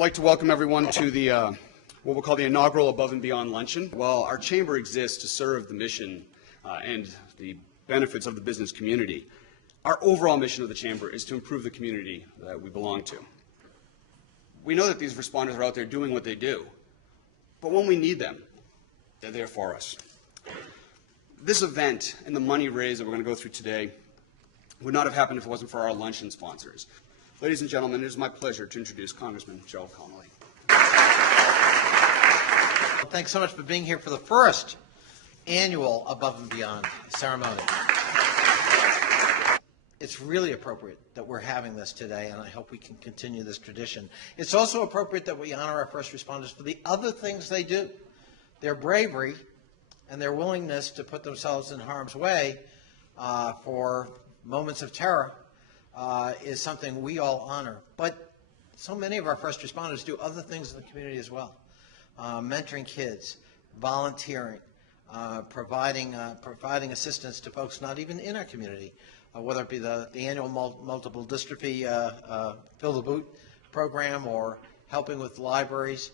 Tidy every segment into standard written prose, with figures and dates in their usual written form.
like to welcome everyone to the what we'll call the Inaugural Above and Beyond Luncheon. While our chamber exists to serve the mission and the benefits of the business community, our overall mission of the chamber is to improve the community that we belong to. We know that these responders are out there doing what they do, but when we need them, they're there for us. This event and the money raised that we're going to go through today would not have happened if it wasn't for our luncheon sponsors. Ladies and gentlemen, it is my pleasure to introduce Congressman Joe Connolly. Thanks so much for being here for the first annual Above and Beyond ceremony. It's really appropriate that we're having this today, and I hope we can continue this tradition. It's also appropriate that we honor our first responders for the other things they do. Their bravery and their willingness to put themselves in harm's way for moments of terror is something we all honor. But so many of our first responders do other things in the community as well. Mentoring kids, volunteering, providing assistance to folks not even in our community, whether it be the annual multiple dystrophy Fill the Boot program or helping with libraries.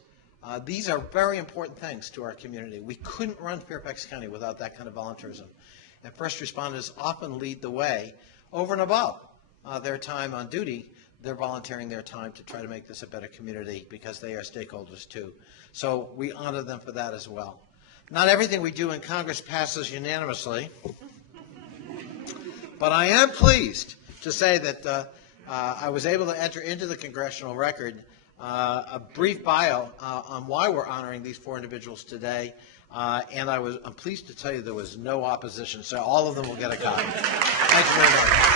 These are very important things to our community. We couldn't run Fairfax County without that kind of volunteerism. And first responders often lead the way over and above their time on duty. They're volunteering their time to try to make this a better community because they are stakeholders too. So we honor them for that as well. Not everything we do in Congress passes unanimously, but I am pleased to say that I was able to enter into the congressional record a brief bio on why we're honoring these four individuals today, and I'm pleased to tell you there was no opposition, so all of them will get a copy. Thank you very much.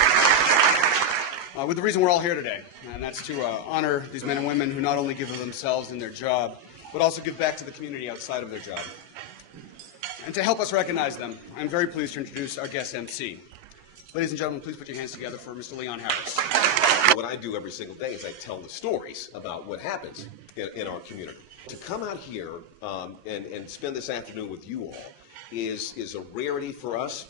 With the reason we're all here today, and that's to honor these men and women who not only give of themselves in their job, but also give back to the community outside of their job. And to help us recognize them, I'm very pleased to introduce our guest MC. Ladies and gentlemen, please put your hands together for Mr. Leon Harris. What I do every single day is I tell the stories about what happens in our community. To come out here and spend this afternoon with you all is a rarity for us,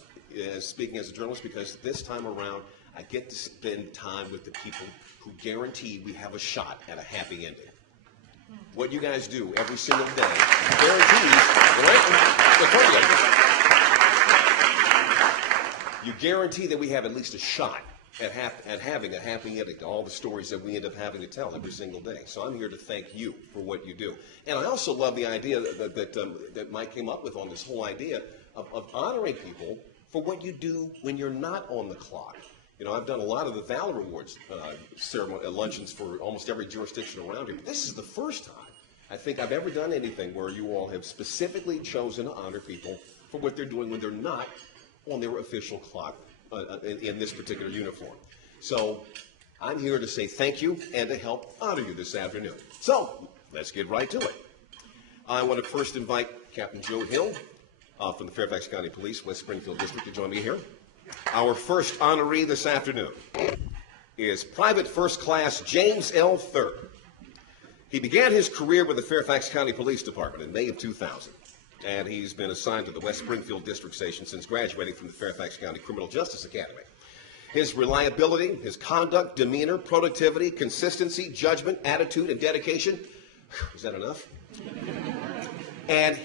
speaking as a journalist, because this time around I get to spend time with the people who guarantee we have a shot at a happy ending. What you guys do every single day guarantees, you guarantee that we have at least a shot at having a happy ending to all the stories that we end up having to tell every single day. So I'm here to thank you for what you do. And I also love the idea that Mike came up with on this whole idea of honoring people for what you do when you're not on the clock. You know, I've done a lot of the Valor Awards luncheons for almost every jurisdiction around here, but this is the first time I think I've ever done anything where you all have specifically chosen to honor people for what they're doing when they're not on their official clock in this particular uniform. So I'm here to say thank you and to help honor you this afternoon. So let's get right to it. I want to first invite Captain Joe Hill from the Fairfax County Police, West Springfield District, to join me here. Our first honoree this afternoon is Private First Class James L. Thurr. He began his career with the Fairfax County Police Department in May of 2000, and he's been assigned to the West Springfield District Station since graduating from the Fairfax County Criminal Justice Academy. His reliability, his conduct, demeanor, productivity, consistency, judgment, attitude, and dedication, is that enough? And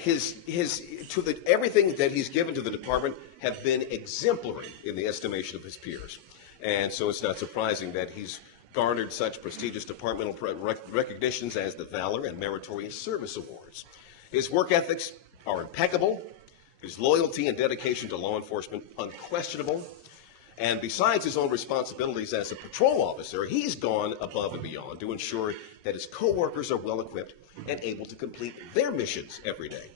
everything that he's given to the department have been exemplary in the estimation of his peers. And so it's not surprising that he's garnered such prestigious departmental recognitions as the Valor and Meritorious Service Awards. His work ethics are impeccable, his loyalty and dedication to law enforcement unquestionable, and besides his own responsibilities as a patrol officer, he's gone above and beyond to ensure that his co-workers are well equipped and able to complete their missions every day.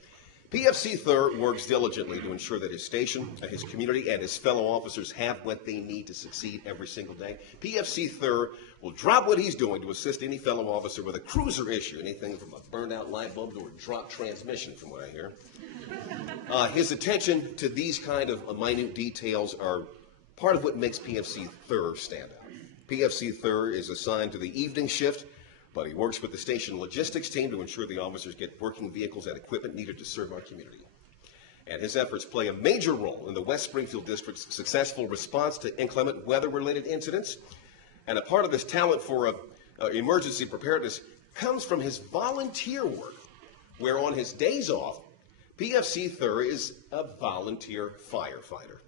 PFC Thurr works diligently to ensure that his station, his community, and his fellow officers have what they need to succeed every single day. PFC Thurr will drop what he's doing to assist any fellow officer with a cruiser issue, anything from a burned out light bulb to a dropped transmission, from what I hear. His attention to these kind of minute details are part of what makes PFC Thurr stand out. PFC Thurr is assigned to the evening shift, but he works with the station logistics team to ensure the officers get working vehicles and equipment needed to serve our community. And his efforts play a major role in the West Springfield District's successful response to inclement weather-related incidents. And a part of his talent for emergency preparedness comes from his volunteer work, where on his days off, PFC Thur is a volunteer firefighter.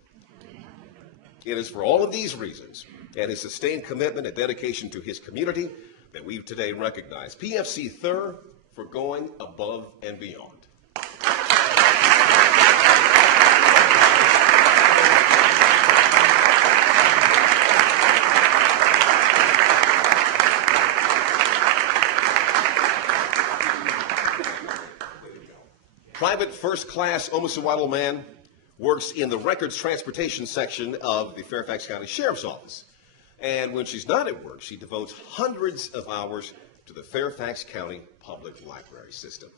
It is for all of these reasons and his sustained commitment and dedication to his community that we today recognize PFC Thur for going above and beyond. Private First Class Omissawaddle Man works in the records transportation section of the Fairfax County Sheriff's Office. And when she's not at work, she devotes hundreds of hours to the Fairfax County Public Library system.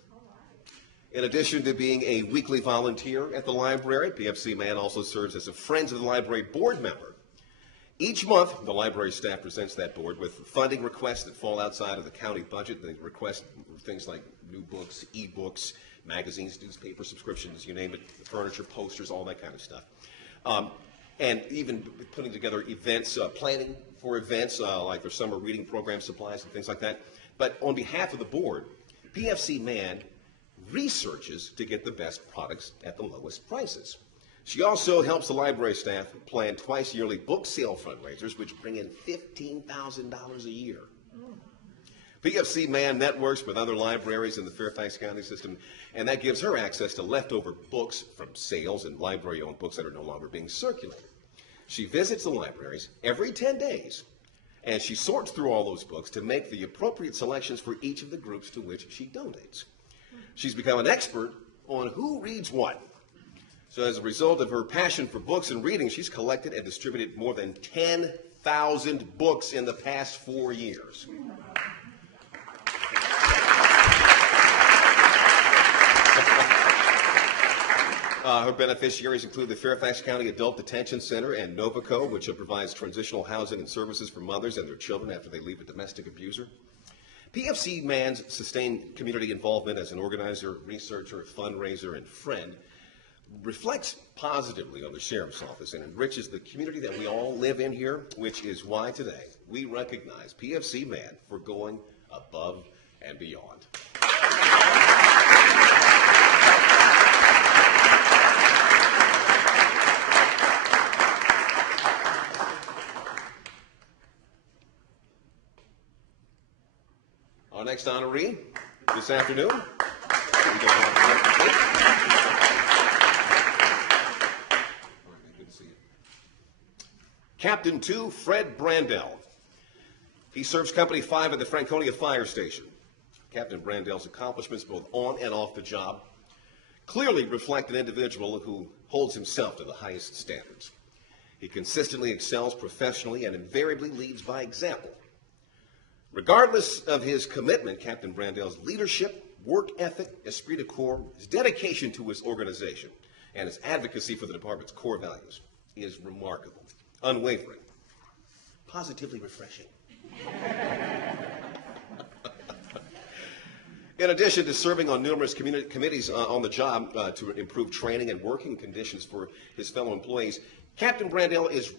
In addition to being a weekly volunteer at the library, PFC Man also serves as a Friends of the Library board member. Each month, the library staff presents that board with funding requests that fall outside of the county budget. They request things like new books, e-books, magazines, newspaper subscriptions, you name it, furniture, posters, all that kind of stuff. And even putting together events, planning for events like their summer reading program supplies and things like that. But on behalf of the board, PFC Man researches to get the best products at the lowest prices. She also helps the library staff plan twice yearly book sale fundraisers, which bring in $15,000 a year. PFC Man networks with other libraries in the Fairfax County system, and that gives her access to leftover books from sales and library-owned books that are no longer being circulated. She visits the libraries every 10 days, and she sorts through all those books to make the appropriate selections for each of the groups to which she donates. She's become an expert on who reads what. So as a result of her passion for books and reading, she's collected and distributed more than 10,000 books in the past 4 years. Her beneficiaries include the Fairfax County Adult Detention Center and Novaco, which provides transitional housing and services for mothers and their children after they leave a domestic abuser. PFC Man's sustained community involvement as an organizer, researcher, fundraiser, and friend reflects positively on the Sheriff's Office and enriches the community that we all live in here, which is why today we recognize PFC Man for going above and beyond. Our next honoree this afternoon. Good to see you. Captain 2, Fred Brandell. He serves Company 5 at the Franconia Fire Station. Captain Brandell's accomplishments, both on and off the job, clearly reflect an individual who holds himself to the highest standards. He consistently excels professionally and invariably leads by example. Regardless of his commitment, Captain Brandell's leadership, work ethic, esprit de corps, his dedication to his organization, and his advocacy for the department's core values is remarkable, unwavering, positively refreshing. In addition to serving on numerous committees on the job to improve training and working conditions for his fellow employees, Captain Brandell is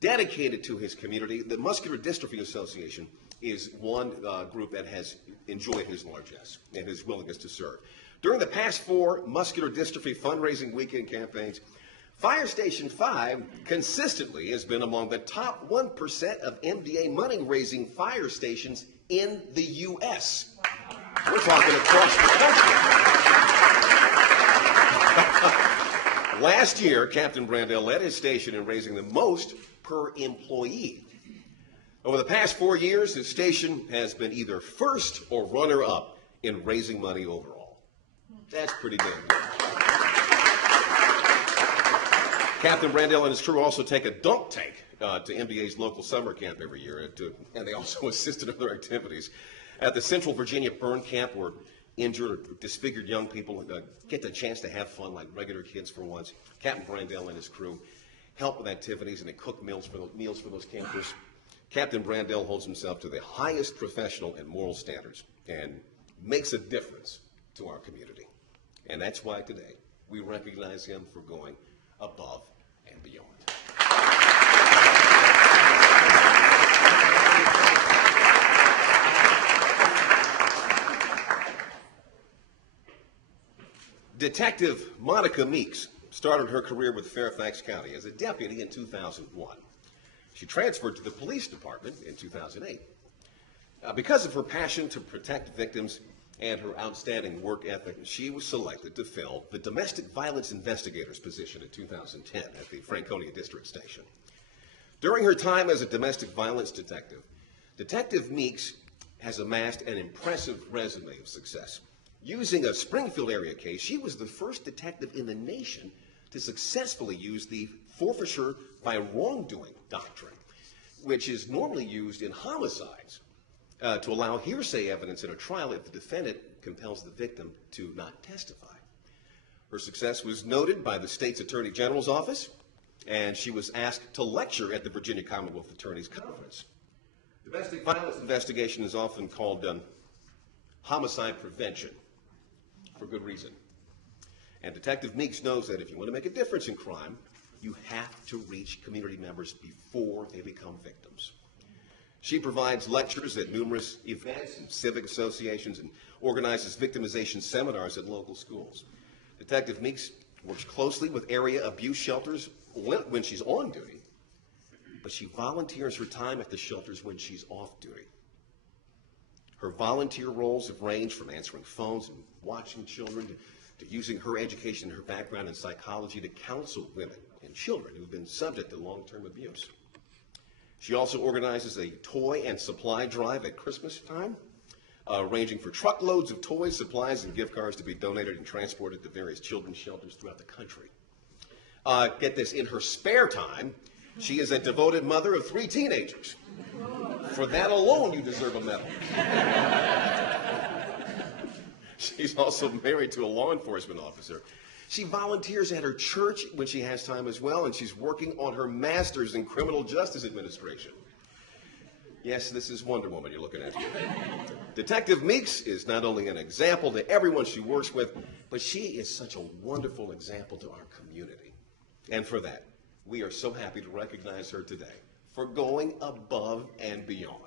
dedicated to his community. The Muscular Dystrophy Association is one group that has enjoyed his largesse and his willingness to serve. During the past 4 muscular dystrophy fundraising weekend campaigns, Fire Station 5 consistently has been among the top 1% of MDA money-raising fire stations in the U.S. We're talking across the country. Last year, Captain Brandell led his station in raising the most per employee. Over the past 4 years, his station has been either first or runner-up in raising money overall. That's pretty damn good. Captain Brandell and his crew also take a dunk tank to MDA's local summer camp every year, and they also assist in other activities. At the Central Virginia Burn Camp, where injured or disfigured young people get the chance to have fun like regular kids for once, Captain Brandell and his crew help with activities, and they cook meals for those campers. Captain Brandell holds himself to the highest professional and moral standards and makes a difference to our community. And that's why today we recognize him for going above and beyond. Detective Monica Meeks started her career with Fairfax County as a deputy in 2001. She transferred to the police department in 2008. Because of her passion to protect victims and her outstanding work ethic, she was selected to fill the domestic violence investigator's position in 2010 at the Franconia District Station. During her time as a domestic violence detective, Detective Meeks has amassed an impressive resume of success. Using a Springfield area case, she was the first detective in the nation to successfully use the forfeiture by wrongdoing doctrine, which is normally used in homicides to allow hearsay evidence in a trial if the defendant compels the victim to not testify. Her success was noted by the state's Attorney General's office, and she was asked to lecture at the Virginia Commonwealth Attorneys Conference. Domestic violence investigation is often called homicide prevention, for good reason. And Detective Meeks knows that if you want to make a difference in crime, you have to reach community members before they become victims. She provides lectures at numerous events and civic associations and organizes victimization seminars at local schools. Detective Meeks works closely with area abuse shelters when she's on duty, but she volunteers her time at the shelters when she's off duty. Her volunteer roles have ranged from answering phones and watching children to using her education and her background in psychology to counsel women and children who've been subject to long-term abuse. She also organizes a toy and supply drive at Christmas time, ranging for truckloads of toys, supplies, and gift cards to be donated and transported to various children's shelters throughout the country. Get this, in her spare time, she is a devoted mother of 3 teenagers. For that alone, you deserve a medal. She's also married to a law enforcement officer. She volunteers at her church when she has time as well, and she's working on her master's in criminal justice administration. Yes, this is Wonder Woman you're looking at. Detective Meeks is not only an example to everyone she works with, but she is such a wonderful example to our community. And for that, we are so happy to recognize her today for going above and beyond.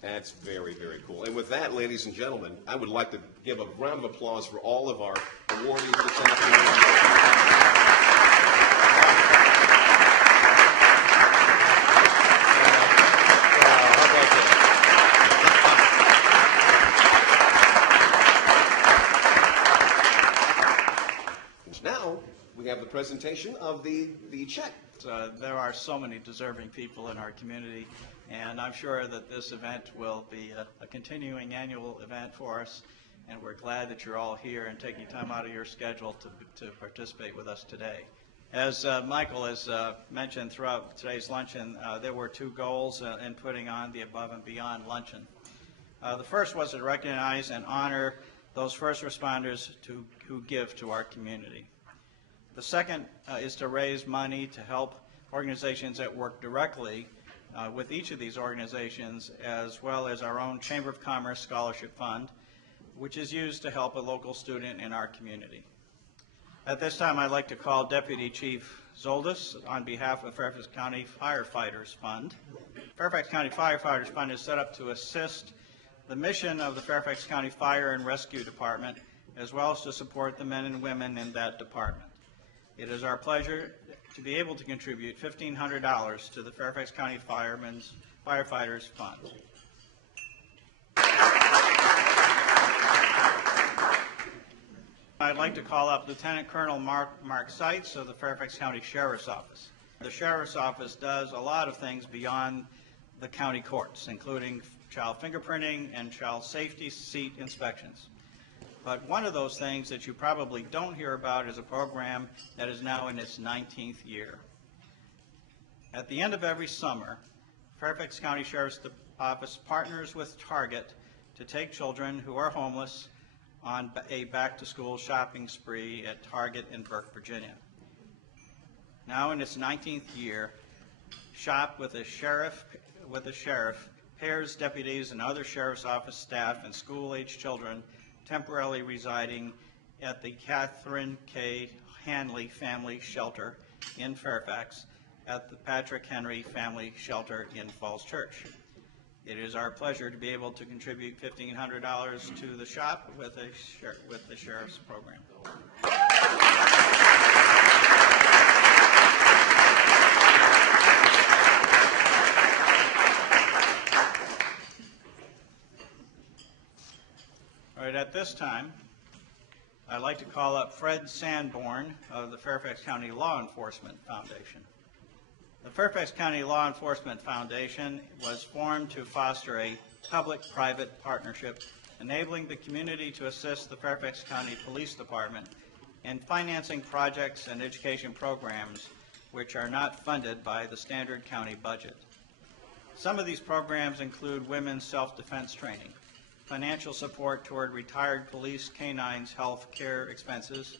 That's very, very cool. And with that, ladies and gentlemen, I would like to give a round of applause for all of our awardees this afternoon. Now, we have the presentation of the check. There are so many deserving people in our community, and I'm sure that this event will be a continuing annual event for us, and we're glad that you're all here and taking time out of your schedule to participate with us today. As Michael has mentioned throughout today's luncheon, there were 2 goals in putting on the Above and Beyond Luncheon. The first was to recognize and honor those first responders who give to our community. The second is to raise money to help organizations that work directly with each of these organizations, as well as our own Chamber of Commerce Scholarship Fund, which is used to help a local student in our community. At this time, I'd like to call Deputy Chief Zoldis on behalf of Fairfax County Firefighters Fund. Fairfax County Firefighters Fund is set up to assist the mission of the Fairfax County Fire and Rescue Department, as well as to support the men and women in that department. It is our pleasure to be able to contribute $1,500 to the Fairfax County Firefighters Fund. I'd like to call up Lieutenant Colonel Mark Seitz of the Fairfax County Sheriff's Office. The Sheriff's Office does a lot of things beyond the county courts, including child fingerprinting and child safety seat inspections. But one of those things that you probably don't hear about is a program that is now in its 19th year. At the end of every summer, Fairfax County Sheriff's Office partners with Target to take children who are homeless on a back-to-school shopping spree at Target in Burke, Virginia. Now in its 19th year, Shop with a Sheriff pairs deputies and other Sheriff's Office staff and school-age children temporarily residing at the Catherine K. Hanley Family Shelter in Fairfax, at the Patrick Henry Family Shelter in Falls Church. It is our pleasure to be able to contribute $1,500 to the shop with the Sheriff's Program. All right, at this time, I'd like to call up Fred Sanborn of the Fairfax County Law Enforcement Foundation. The Fairfax County Law Enforcement Foundation was formed to foster a public-private partnership enabling the community to assist the Fairfax County Police Department in financing projects and education programs which are not funded by the standard county budget. Some of these programs include women's self-defense training, financial support toward retired police canines health care expenses,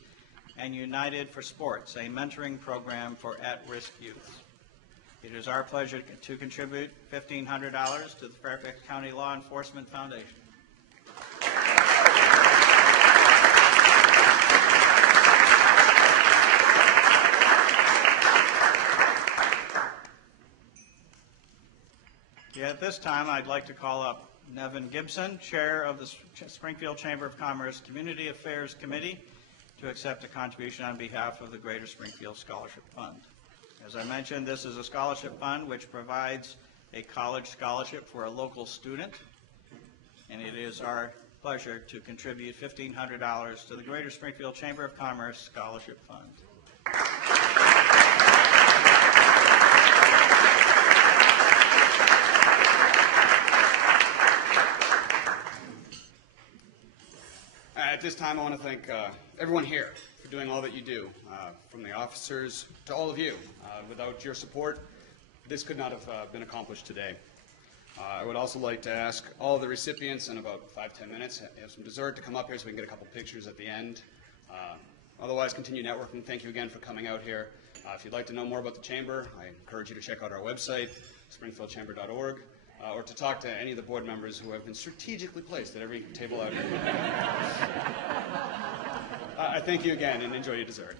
and United for Sports, a mentoring program for at-risk youth. It is our pleasure to contribute $1,500 to the Fairfax County Law Enforcement Foundation. At this time, I'd like to call up Nevin Gibson, Chair of the Springfield Chamber of Commerce Community Affairs Committee, to accept a contribution on behalf of the Greater Springfield Scholarship Fund. As I mentioned, this is a scholarship fund which provides a college scholarship for a local student, and it is our pleasure to contribute $1,500 to the Greater Springfield Chamber of Commerce Scholarship Fund. At this time, I want to thank everyone here for doing all that you do, from the officers to all of you. Without your support, this could not have been accomplished today. I would also like to ask all of the recipients in about 5-10 minutes, have some dessert to come up here so we can get a couple pictures at the end. Otherwise, continue networking. Thank you again for coming out here. If you'd like to know more about the Chamber, I encourage you to check out our website, springfieldchamber.org. Or to talk to any of the board members who have been strategically placed at every table out here. I thank you again and enjoy your dessert.